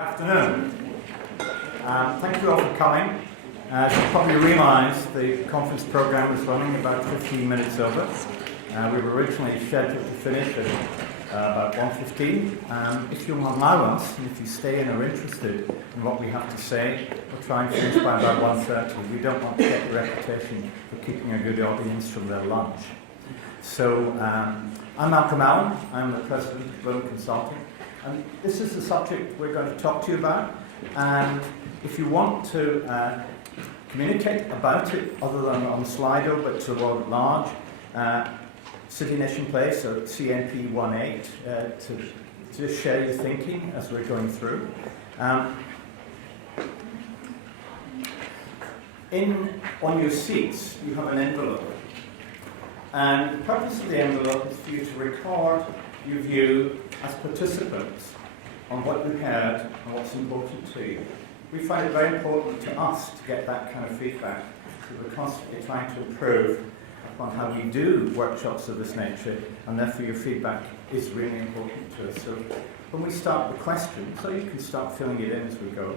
Afternoon. Thank you all for coming. As you probably realise, the conference programme is running about 15 minutes over. We were originally scheduled to finish at about 1:15. If you'll allow us, and if you stay and are interested in what we have to say, we'll try and finish by about 1:30. We don't want to get the reputation for keeping a good audience from their lunch. So, I'm Malcolm Allan. I'm the President of Rican Consulting. And this is the subject we're going to talk to you about. And if you want to communicate about it, other than on Slido, but to the world at large, City Nation Place, or CNP18, to share your thinking as we're going through. On your seats, you have an envelope. And the purpose of the envelope is for you to record your view as participants on what you heard and what's important to you. We find it very important to us to get that kind of feedback, because we're constantly trying to improve upon how we do workshops of this nature, and therefore your feedback is really important to us. So when we start with questions, so you can start filling it in as we go,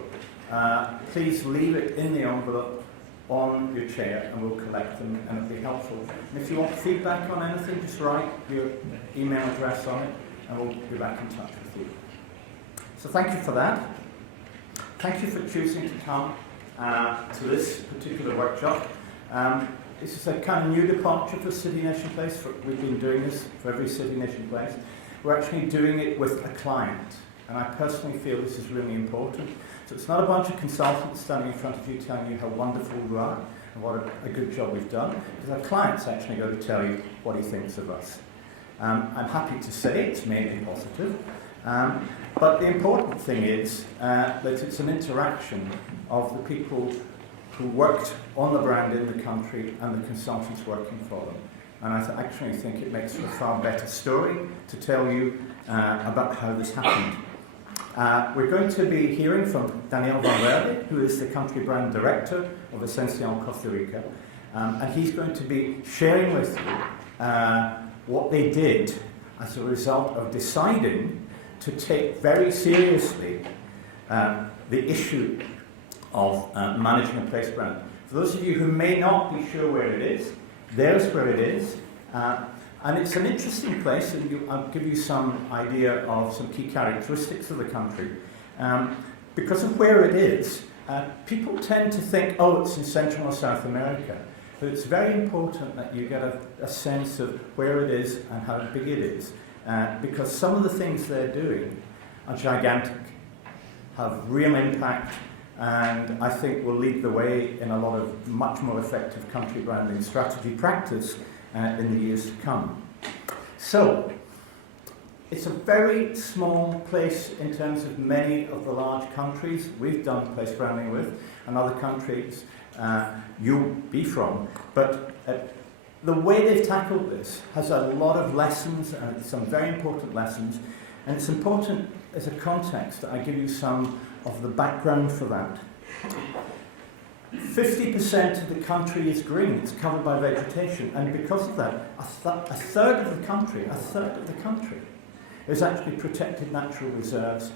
please leave it in the envelope on your chair and we'll collect them and it'll be helpful. And if you want feedback on anything, just write your email address on it and we'll be back in touch with you. So thank you for that. Thank you for choosing to come to this particular workshop. This is a kind of new departure for City Nation Place. We've been doing this for every City Nation Place. We're actually doing it with a client, and I personally feel this is really important. So it's not a bunch of consultants standing in front of you telling you how wonderful you are and what a good job we've done, because our client's actually going to tell you what he thinks of us. I'm happy to say it's mainly positive, but the important thing is that it's an interaction of the people who worked on the brand in the country and the consultants working for them. And I actually think it makes for a far better story to tell you about how this happened. We're going to be hearing from Daniel Valverde, who is the country brand director of Esencial Costa Rica, and he's going to be sharing with you what they did as a result of deciding to take very seriously the issue of managing a place brand. For those of you who may not be sure where it is, there's where it is. And it's an interesting place, and I'll give you some idea of some key characteristics of the country. Because of where it is, people tend to think, oh, it's in Central or South America. But it's very important that you get a sense of where it is and how big it is. Because some of the things they're doing are gigantic, have real impact, and I think will lead the way in a lot of much more effective country branding strategy practice in the years to come. So, it's a very small place in terms of many of the large countries we've done place branding with, and other countries you'll be from. But the way they've tackled this has a lot of lessons, and some very important lessons, and it's important as a context that I give you some of the background for that. 50% of the country is green, it's covered by vegetation, and because of that, a third of the country is actually protected natural reserves,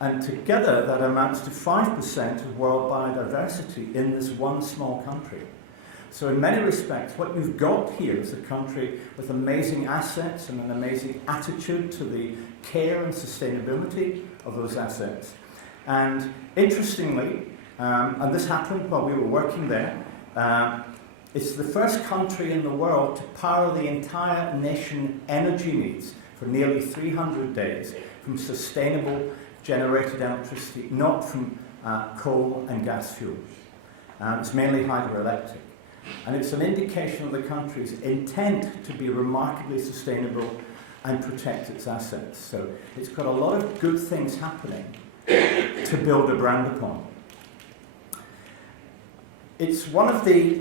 and together that amounts to 5% of world biodiversity in this one small country. So in many respects, what you've got here is a country with amazing assets and an amazing attitude to the care and sustainability of those assets. And interestingly, and this happened while we were working there, it's the first country in the world to power the entire nation energy needs for nearly 300 days from sustainable generated electricity, not from coal and gas fuel. It's mainly hydroelectric. And it's an indication of the country's intent to be remarkably sustainable and protect its assets. So it's got a lot of good things happening to build a brand upon. It's one of the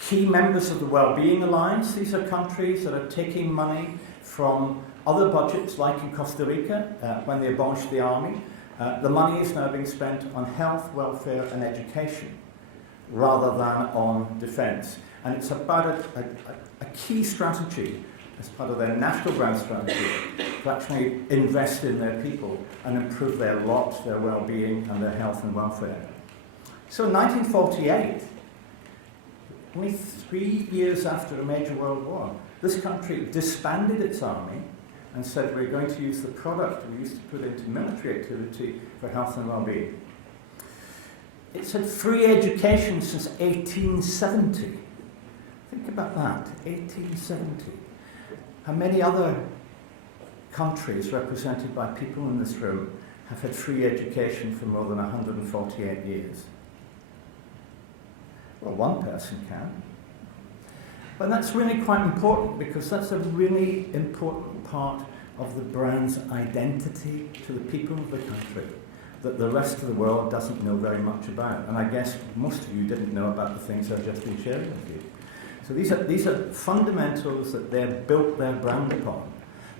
key members of the Wellbeing Alliance. These are countries that are taking money from other budgets, like in Costa Rica, when they abolished the army. The money is now being spent on health, welfare and education, rather than on defence. And it's about a key strategy as part of their national brand strategy to actually invest in their people and improve their lot, their well-being and their health and welfare. So in 1948, only 3 years after a major world war, this country disbanded its army and said we're going to use the product we used to put into military activity for health and well-being. It's had free education since 1870. Think about that, 1870. How many other countries represented by people in this room have had free education for more than 148 years? Well, one person can. But that's really quite important because that's a really important part of the brand's identity to the people of the country that the rest of the world doesn't know very much about. And I guess most of you didn't know about the things I've just been sharing with you. So these are fundamentals that they've built their brand upon.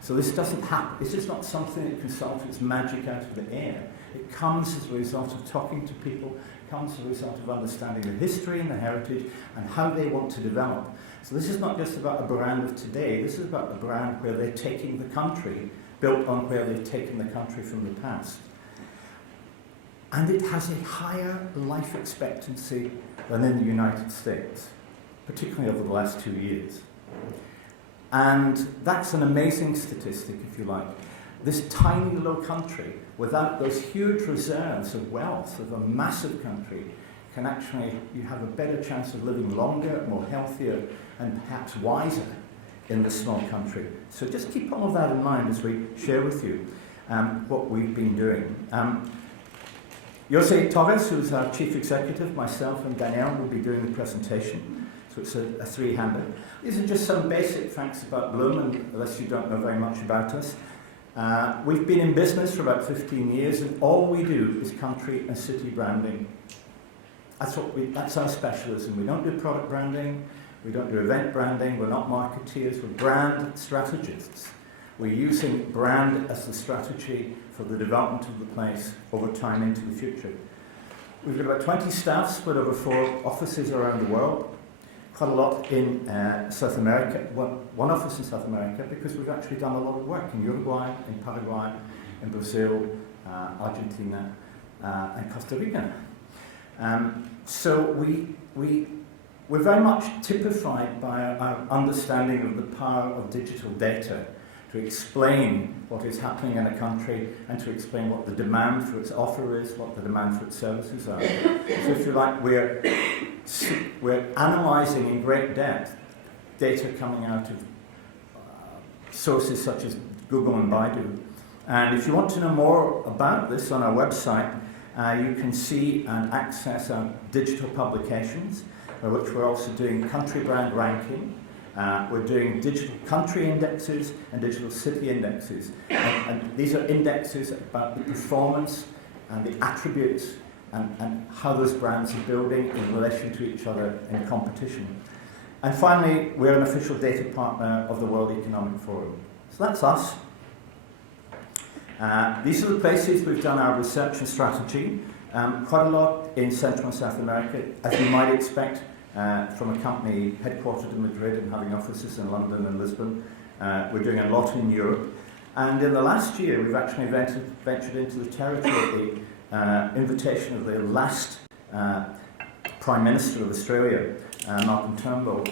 So this doesn't happen. This is not something that consultants magic out of the air. It comes as a result of talking to people, it comes as a result of understanding the history and the heritage and how they want to develop. So this is not just about a brand of today, this is about a brand where they're taking the country, built on where they've taken the country from the past. And it has a higher life expectancy than in the United States, particularly over the last 2 years. And that's an amazing statistic, if you like. This tiny little country, without those huge reserves of wealth of a massive country, can actually, you have a better chance of living longer, more healthier, and perhaps wiser in this small country. So just keep all of that in mind as we share with you what we've been doing. Filipe Torres, who's our chief executive, myself and Danielle will be doing the presentation. So it's a three-hander. These are just some basic facts about Bloom, and unless you don't know very much about us. We've been in business for about 15 years, and all we do is country and city branding. That's our specialism. We don't do product branding, we don't do event branding, we're not marketeers, we're brand strategists. We're using brand as the strategy for the development of the place over time into the future. We've got about 20 staff split over 4 offices around the world. Quite a lot in South America, one office in South America, because we've actually done a lot of work in Uruguay, in Paraguay, in Brazil, Argentina, and Costa Rica. So we're very much typified by our understanding of the power of digital data to explain what is happening in a country and to explain what the demand for its offer is, what the demand for its services are. So if you like, we're analysing in great depth data coming out of sources such as Google and Baidu. And if you want to know more about this on our website, you can see and access our digital publications, which we're also doing country brand ranking. We're doing digital country indexes and digital city indexes. And these are indexes about the performance and the attributes and how those brands are building in relation to each other in competition. And finally, we're an official data partner of the World Economic Forum. So that's us. These are the places we've done our research and strategy. Quite a lot in Central and South America, as you might expect from a company headquartered in Madrid and having offices in London and Lisbon. We're doing a lot in Europe. And in the last year, we've actually ventured into the territory at the invitation of the last Prime Minister of Australia, Malcolm Turnbull,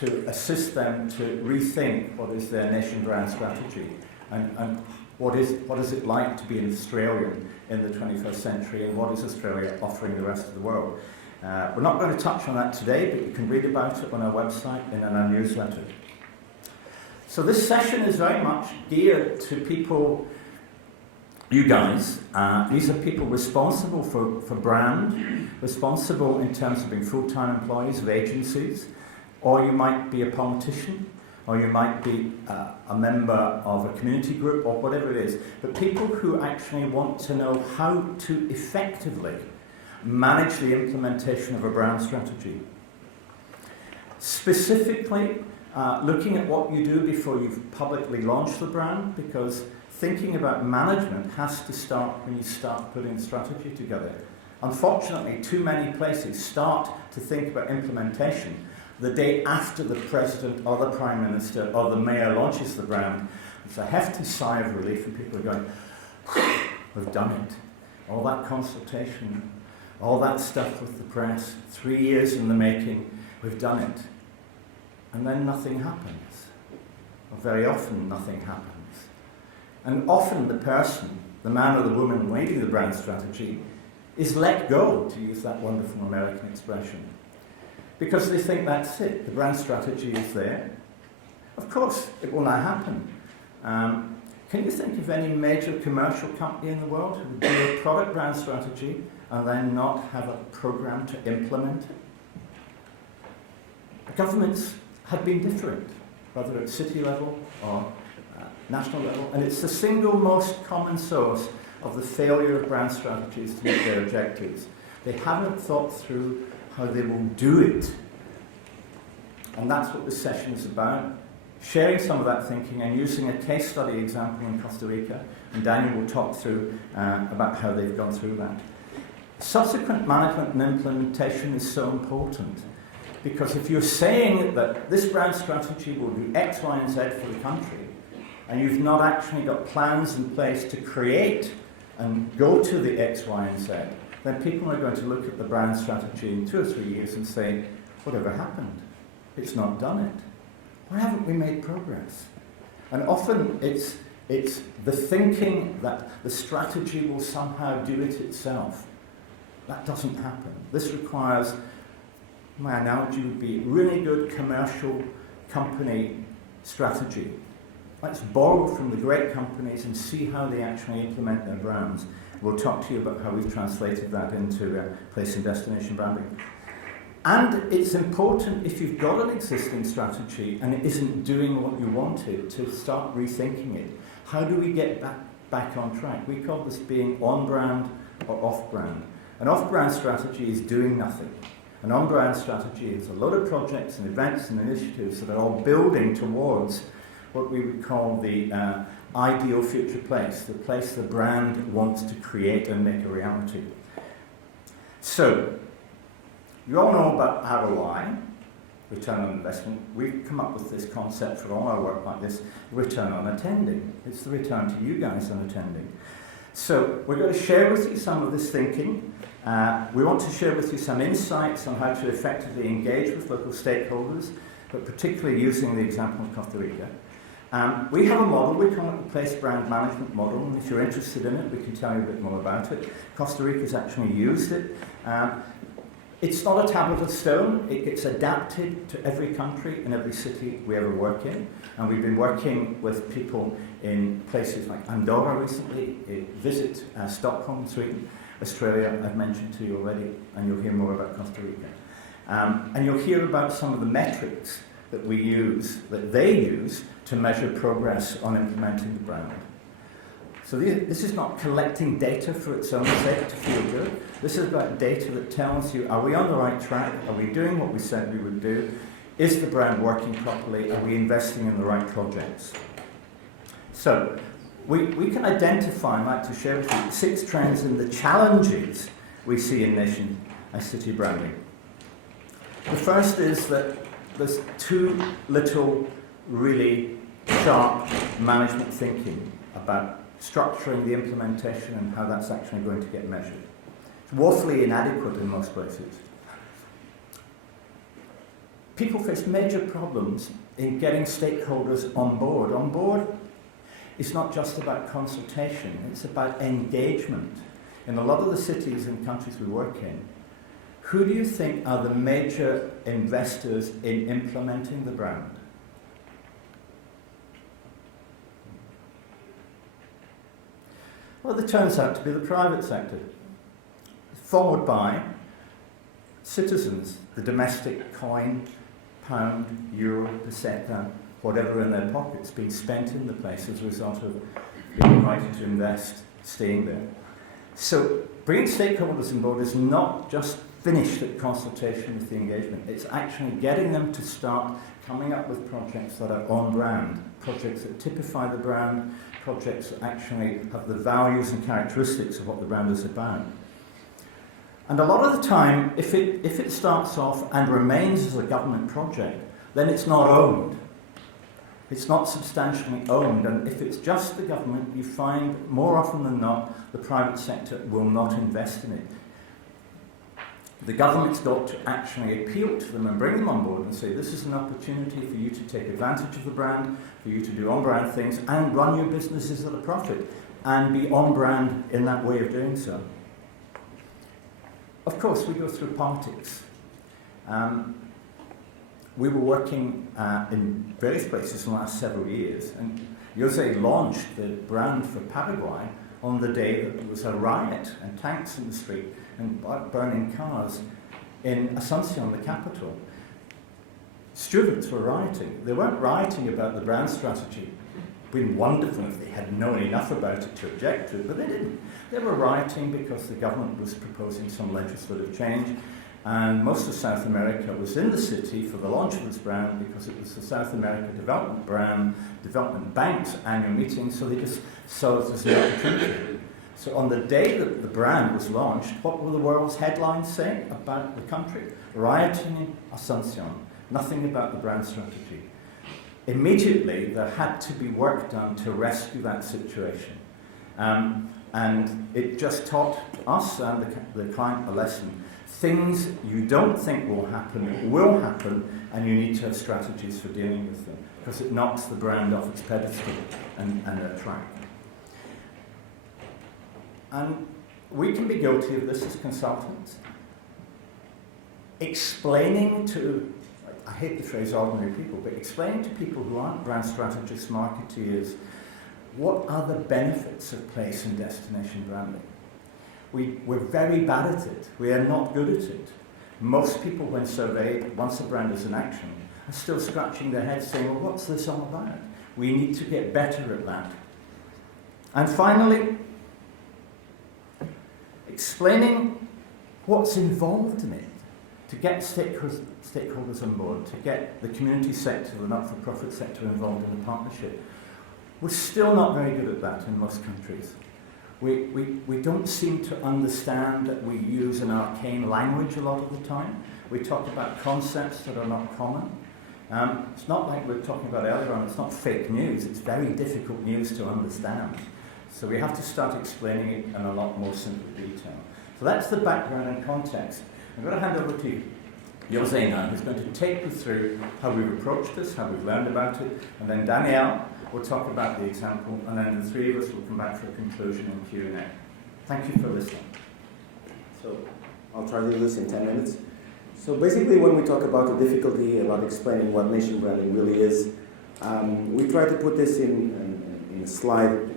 to assist them to rethink what is their nation brand strategy and what is it like to be an Australian in the 21st century, and what is Australia offering the rest of the world. We're not going to touch on that today, but you can read about it on our website and in our newsletter. So this session is very much geared to people, you guys. These are people responsible for brand, responsible in terms of being full-time employees of agencies, or you might be a politician, or you might be a member of a community group, or whatever it is. But people who actually want to know how to effectively manage the implementation of a brand strategy. Specifically, looking at what you do before you've publicly launched the brand, because thinking about management has to start when you start putting strategy together. Unfortunately, too many places start to think about implementation the day after the president or the prime minister or the mayor launches the brand. It's a hefty sigh of relief, and people are going, we've done it. All that consultation, all that stuff with the press, 3 years in the making, we've done it. And then nothing happens. Or very often nothing happens. And often the person, the man or the woman leading the brand strategy, is let go, to use that wonderful American expression. Because they think that's it, the brand strategy is there. Of course, it will not happen. Can you think of any major commercial company in the world who would do a product brand strategy and then not have a program to implement it? Governments have been different, whether at city level or national level, and it's the single most common source of the failure of brand strategies to meet their objectives. They haven't thought through how they will do it. And that's what this session is about. Sharing some of that thinking and using a case study example in Costa Rica, and Daniel will talk through about how they've gone through that. Subsequent management and implementation is so important, because if you're saying that this brand strategy will do X, Y, and Z for the country, and you've not actually got plans in place to create and go to the X, Y, and Z, then people are going to look at the brand strategy in 2 or 3 years and say, whatever happened? It's not done it. Why haven't we made progress? And often it's the thinking that the strategy will somehow do it itself. That doesn't happen. This requires, my analogy would be, really good commercial company strategy. Let's borrow from the great companies and see how they actually implement their brands. We'll talk to you about how we've translated that into place and destination branding. And it's important, if you've got an existing strategy and it isn't doing what you wanted, to start rethinking it. How do we get back on track? We call this being on-brand or off-brand. An off-brand strategy is doing nothing. An on-brand strategy is a lot of projects and events and initiatives that are all building towards what we would call the ideal future place, the place the brand wants to create and make a reality. So, you all know about ROI, return on investment. We've come up with this concept for all our work like this, return on attending. It's the return to you guys on attending. So we're going to share with you some of this thinking. We want to share with you some insights on how to effectively engage with local stakeholders, but particularly using the example of Costa Rica. We have a model, we call it the Place Brand Management Model, and if you're interested in it, we can tell you a bit more about it. Costa Rica's actually used it. It's not a tablet of stone, it gets adapted to every country and every city we ever work in. And we've been working with people in places like Andorra recently, visit Stockholm, Sweden, Australia, I've mentioned to you already, and you'll hear more about Costa Rica. And you'll hear about some of the metrics that we use, that they use, to measure progress on implementing the brand. So this is not collecting data for its own sake to feel good. This is about data that tells you, are we on the right track? Are we doing what we said we would do? Is the brand working properly? Are we investing in the right projects? So we can identify, I'd like to share with you, 6 trends and the challenges we see in nation and city branding. The first is that there's too little really sharp management thinking about structuring the implementation and how that's actually going to get measured. It's woefully inadequate in most places. People face major problems in getting stakeholders on board. On board is not just about consultation, it's about engagement. In a lot of the cities and countries we work in, who do you think are the major investors in implementing the brand? Well, it turns out to be the private sector, followed by citizens, the domestic coin, pound, euro, peseta, whatever in their pockets being spent in the place as a result of being invited to invest, staying there. So bringing stakeholders on board is not just finished at consultation with the engagement. It's actually getting them to start coming up with projects that are on brand, projects that typify the brand, projects that actually have the values and characteristics of what the brand is about. And a lot of the time, if it starts off and remains as a government project, then it's not owned. It's not substantially owned, and if it's just the government, you find more often than not the private sector will not invest in it. The government's got to actually appeal to them and bring them on board and say, this is an opportunity for you to take advantage of the brand, for you to do on-brand things and run your businesses at a profit and be on-brand in that way of doing so. Of course, we go through politics. We were working in various places in the last several years, and Jose launched the brand for Paraguay on the day that there was a riot and tanks in the street and burning cars in Asuncion, the capital. Students were rioting. They weren't rioting about the brand strategy. It would have been wonderful if they had known enough about it to object to it, but they didn't. They were rioting because the government was proposing some legislative change, and most of South America was in the city for the launch of this brand because it was the South America Development Bank's annual meeting, so they just saw it as an opportunity. So on the day that the brand was launched, what were the world's headlines saying about the country? Rioting in Asuncion, nothing about the brand strategy. Immediately, there had to be work done to rescue that situation. And it just taught us and the client a lesson. Things you don't think will happen, and you need to have strategies for dealing with them, because it knocks the brand off its pedestal and their track. And we can be guilty of this as consultants. Explaining to, I hate the phrase ordinary people, but explaining to people who aren't brand strategists, marketeers, what are the benefits of place and destination branding? We're very bad at it. We are not good at it. Most people, when surveyed, once a brand is in action, are still scratching their heads saying, well, what's this all about? We need to get better at that. And finally, explaining what's involved in it to get stakeholders on board, to get the community sector, the not-for-profit sector involved in the partnership. We're still not very good at that in most countries. We don't seem to understand that we use an arcane language a lot of the time. We talk about concepts that are not common. It's not like we were talking about earlier on, it's not fake news, it's very difficult news to understand. So we have to start explaining it in a lot more simple detail. So that's the background and context. I'm going to hand over to Jose now, who's going to take you through how we've approached this, how we've learned about it, and then Danielle will talk about the example, and then the three of us will come back for a conclusion and Q&A. Thank you for listening. So I'll try to do this in 10 minutes. So basically, when we talk about the difficulty about explaining what nation branding really is, we try to put this in a slide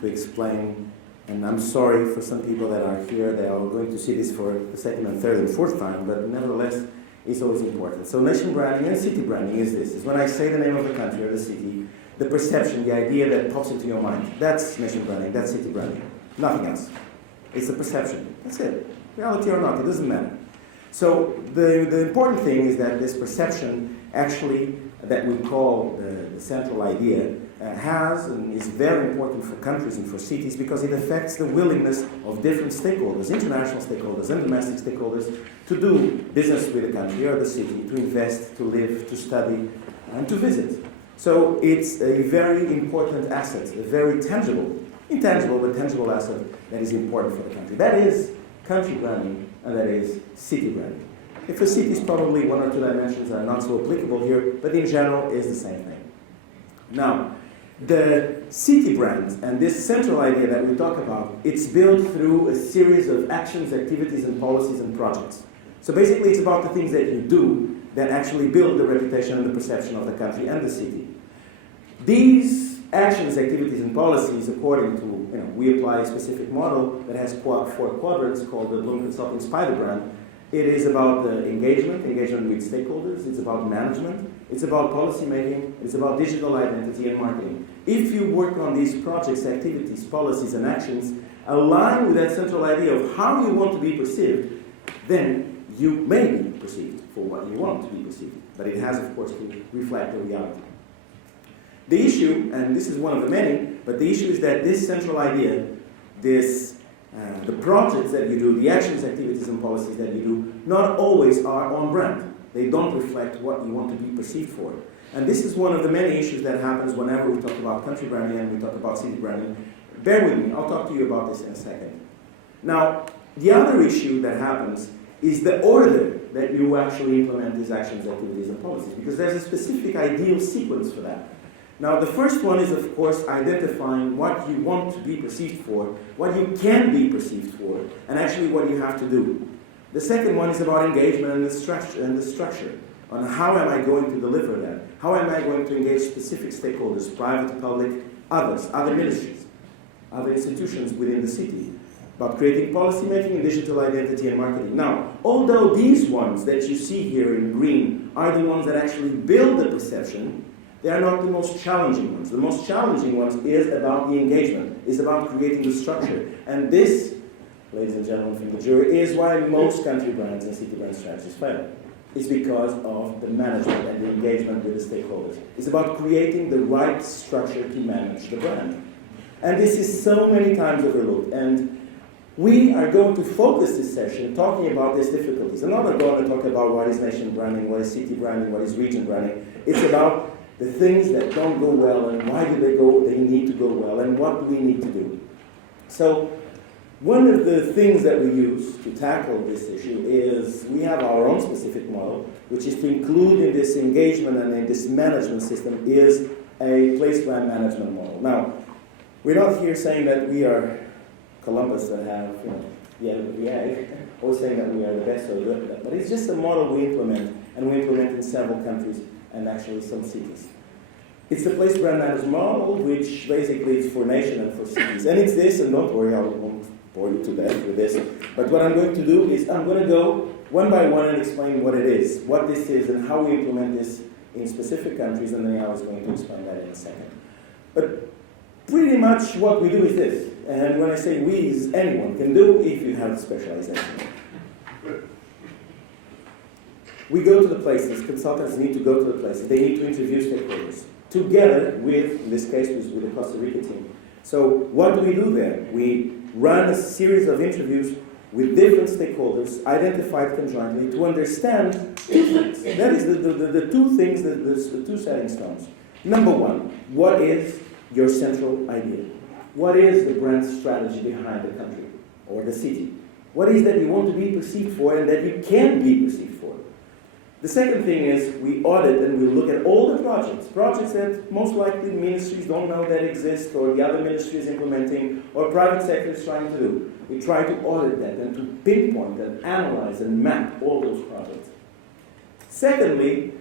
to explain. And I'm sorry for some people that are here, they are going to see this for the second and third and fourth time, but nevertheless, it's always important. So nation branding and city branding is this. Is when I say the name of the country or the city, the perception, the idea that pops into your mind. That's nation branding, that's city branding. Nothing else. It's the perception. That's it. Reality or not, it doesn't matter. So the important thing is that this perception actually, that we call the central idea, has and is very important for countries and for cities because it affects the willingness of different stakeholders, international stakeholders and domestic stakeholders, to do business with the country or the city, to invest, to live, to study, and to visit. So it's a very important asset, a very tangible, intangible but tangible asset that is important for the country. That is country branding and that is city branding. If a city is probably one or two dimensions are not so applicable here, but in general is the same thing. Now, the city brand and this central idea that we talk about, it's built through a series of actions, activities, and policies and projects. So basically it's about the things that you do that actually build the reputation and the perception of the country and the city. These actions, activities, and policies, according to, we apply a specific model that has 4 quadrants called the Bloom Consulting Spider Brand. It is about the engagement with stakeholders, it's about management, it's about policy making, it's about digital identity and marketing. If you work on these projects, activities, policies, and actions, align with that central idea of how you want to be perceived, then you may be perceived for what you want to be perceived. But it has, of course, to reflect the reality. The issue, and this is one of the many, but the issue is that this central idea, this the projects that you do, the actions, activities, and policies that you do, not always are on brand. They don't reflect what you want to be perceived for. And this is one of the many issues that happens whenever we talk about country branding and we talk about city branding. Bear with me, I'll talk to you about this in a second. Now, the other issue that happens is the order that you actually implement these actions, activities, and policies, because there's a specific ideal sequence for that. Now, the first one is, of course, identifying what you want to be perceived for, what you can be perceived for, and actually what you have to do. The second one is about engagement and the structure, on how am I going to deliver that? How am I going to engage specific stakeholders, private, public, others, other ministries, other institutions within the city, about creating policy making, digital identity, and marketing. Now, although these ones that you see here in green are the ones that actually build the perception, they are not the most challenging ones. The most challenging ones is about the engagement, is about creating the structure. And this, ladies and gentlemen from the jury, is why most country brands and city brand strategies fail. It's because of the management and the engagement with the stakeholders. It's about creating the right structure to manage the brand. And this is so many times overlooked. And we are going to focus this session talking about these difficulties. I'm not going to talk about what is nation branding, what is city branding, what is region branding. It's about the things that don't go well and why do they need to go well and what do we need to do. So one of the things that we use to tackle this issue is we have our own specific model, which is to include in this engagement and in this management system is a place brand management model. Now, we're not here saying that we are Columbus that have, the end of the egg, or saying that we are the best or the good, but it's just a model we implement, and we implement in several countries and actually some cities. It's the place brand management model, which basically is for nation and for cities. And it's this, and don't worry, I won't bore you to death with this, but what I'm going to do is I'm going to go one by one and explain what it is, what this is, and how we implement this in specific countries, and then I was going to explain that in a second. But pretty much what we do is this. And when I say we, is anyone can do if you have specialization. We go to the places, consultants need to go to the places, they need to interview stakeholders, together with, in this case, with the Costa Rica team. So what do we do there? We run a series of interviews with different stakeholders, identified conjointly, to understand two things. That is the two things, the two setting stones. Number one, what is your central idea? What is the brand strategy behind the country or the city? What is that you want to be perceived for and that you can be perceived for? The second thing is we audit and we look at all the projects that most likely ministries don't know that exist or the other ministry is implementing or private sector is trying to do. We try to audit that and to pinpoint and analyze and map all those projects. Secondly,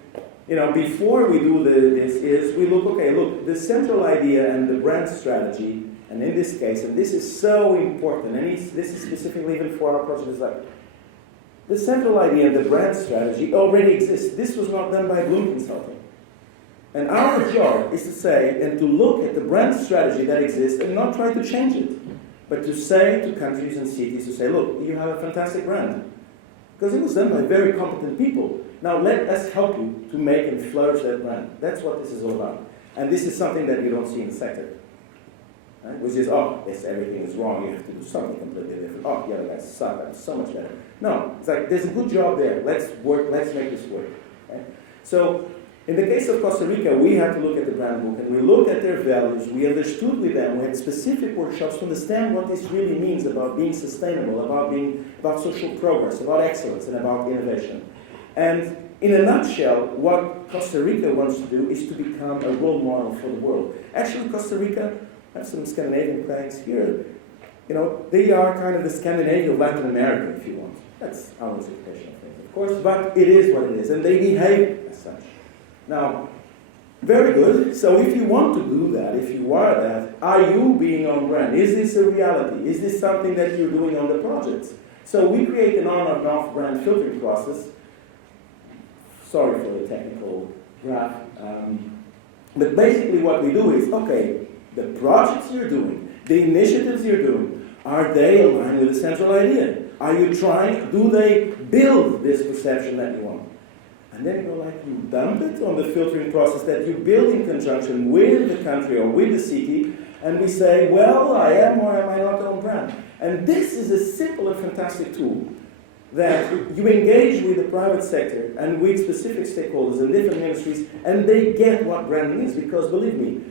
before we do this is we look, the central idea and the brand strategy, and in this case, and this is so important, and this is specifically even for our project, is like, the central idea and the brand strategy already exists. This was not done by Bloom Consulting. And our job is to say and to look at the brand strategy that exists and not try to change it, but to say to countries and cities, to say, look, you have a fantastic brand. Because it was done by very competent people. Now let us help you to make and flourish that brand. That's what this is all about. And this is something that you don't see in the sector. Right? Which is, yes, everything is wrong, you have to do something completely different. The other guys suck, I'm so much better. No, it's like, there's a good job there, let's make this work. Right? So, in the case of Costa Rica, we had to look at the brand book, and we looked at their values, we understood with them, we had specific workshops to understand what this really means about being sustainable, about social progress, about excellence, and about innovation. And in a nutshell, what Costa Rica wants to do is to become a role model for the world. Actually, Costa Rica, I have some Scandinavian clients here, they are kind of the Scandinavia of Latin America, if you want. That's our interpretation of things, of course, but it is what it is, and they behave as such. Now, very good. So if you want to do that, if you are that, are you being on brand? Is this a reality? Is this something that you're doing on the projects? So we create an on and off brand filtering process. Sorry for the technical graph. But basically what we do is, the projects you're doing, the initiatives you're doing, are they aligned with the central idea? Are you do they build this perception that you want? And then you dump it on the filtering process that you build in conjunction with the country or with the city, and we say, well, I am or am I not on brand? And this is a simple and fantastic tool that you engage with the private sector and with specific stakeholders in different ministries, and they get what branding is, because believe me,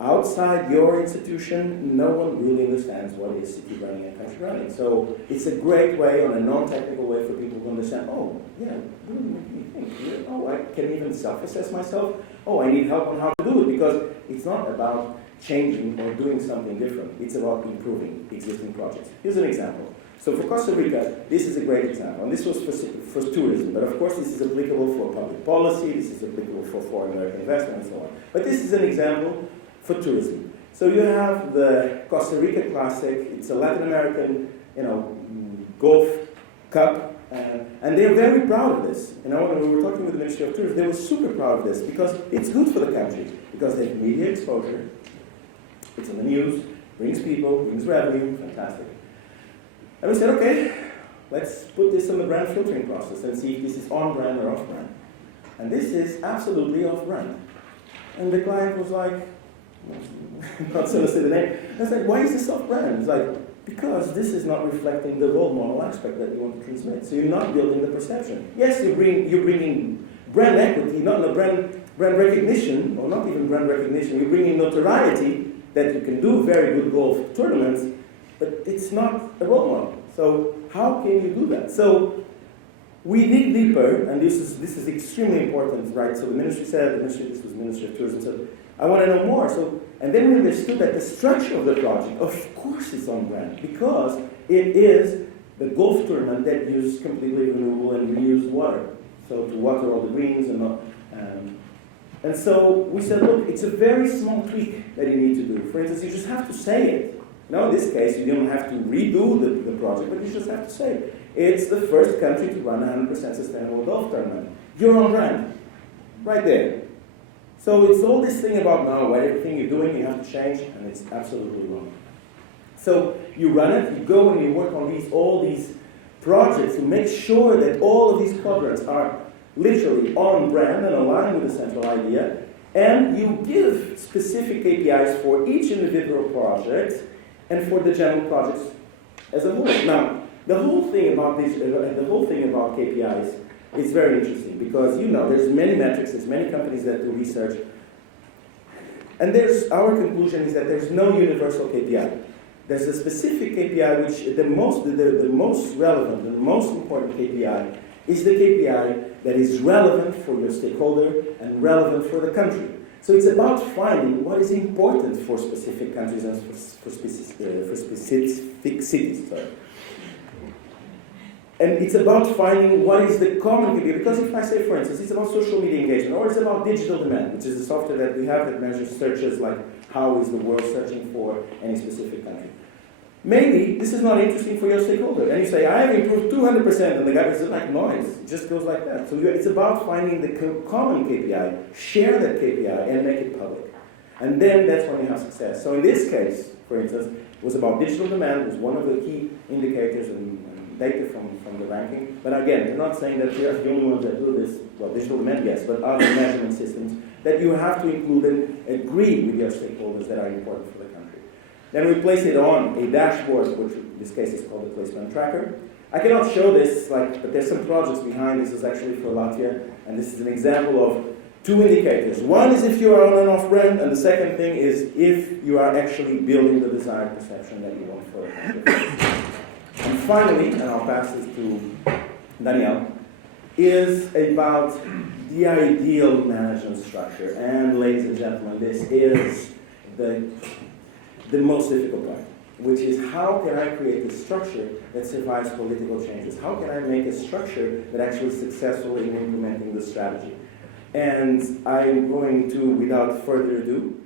outside your institution, no one really understands what is city branding and country branding. So it's a great way, on a non-technical way, for people to understand, oh, yeah, really make me think. Oh, I can even self-assess myself. Oh, I need help on how to do it, because it's not about changing or doing something different. It's about improving existing projects. Here's an example. So for Costa Rica, this is a great example. And this was for tourism, but of course this is applicable for public policy, this is applicable for foreign American investment and so on. But this is an example for tourism. So you have the Costa Rica Classic. It's a Latin American, golf cup, and they're very proud of this. When we were talking with the Ministry of Tourism, they were super proud of this because it's good for the country, because they have media exposure. It's on the news, brings people, brings revenue, fantastic. And we said, okay, let's put this on the brand filtering process and see if this is on brand or off brand. And this is absolutely off brand. And the client was like, not so to say the name. I was like, why is this off brand? It's like, because this is not reflecting the role model aspect that you want to transmit. So you're not building the perception. Yes, you're bringing brand equity, not brand recognition, or not even brand recognition. You're bringing notoriety that you can do very good golf tournaments, but it's not a role model. So how can you do that? So we dig deeper, and this is extremely important, right? So the ministry said, this was the Ministry of Tourism, said, I want to know more. So, and then we understood that the structure of the project, of course it's on brand, because it is the golf tournament that uses completely renewable and reused water. So to water all the greens and not. And so we said, look, it's a very small tweak that you need to do. For instance, you just have to say it. Now, in this case, you don't have to redo the project, but you just have to say it. It's the first country to run a 100% sustainable golf tournament. You're on brand. Right there. So it's all this thing about now, what everything you're doing, you have to change, and it's absolutely wrong. So you run it, you go and you work on all these projects to make sure that all of these quadrants are literally on brand and aligned with the central idea, and you give specific KPIs for each individual project and for the general projects as a whole. Now, the whole thing about KPIs is very interesting, because there's many metrics, there's many companies that do research, and our conclusion is that there's no universal KPI. There's a specific KPI which the most relevant and most important KPI is the KPI that is relevant for your stakeholder and relevant for the country. So it's about finding what is important for specific countries and for specific cities. Sorry. And it's about finding what is the common KPI. Because if I say, for instance, it's about social media engagement, or it's about digital demand, which is a software that we have that measures searches like how is the world searching for any specific country. Maybe this is not interesting for your stakeholder. And you say, I have improved 200%, and the guy is like noise. It just goes like that. So it's about finding the common KPI, share that KPI, and make it public. And then that's when you have success. So in this case, for instance, it was about digital demand. It was one of the key indicators and data from the ranking. But again, we're not saying that we are the only ones that do this. Well, digital demand, yes, but other measurement systems that you have to include and agree with your stakeholders that are important for the country. Then we place it on a dashboard, which in this case is called the placement tracker. I cannot show this, but there's some projects behind. This is actually for Latvia, and this is an example of two indicators. One is if you are on and off brand, and the second thing is if you are actually building the desired perception that you want for the country. And finally, and I'll pass this to Danielle, is about the ideal management structure. And ladies and gentlemen, this is the most difficult part, which is how can I create a structure that survives political changes? How can I make a structure that actually is successful in implementing the strategy? And I'm going to, without further ado,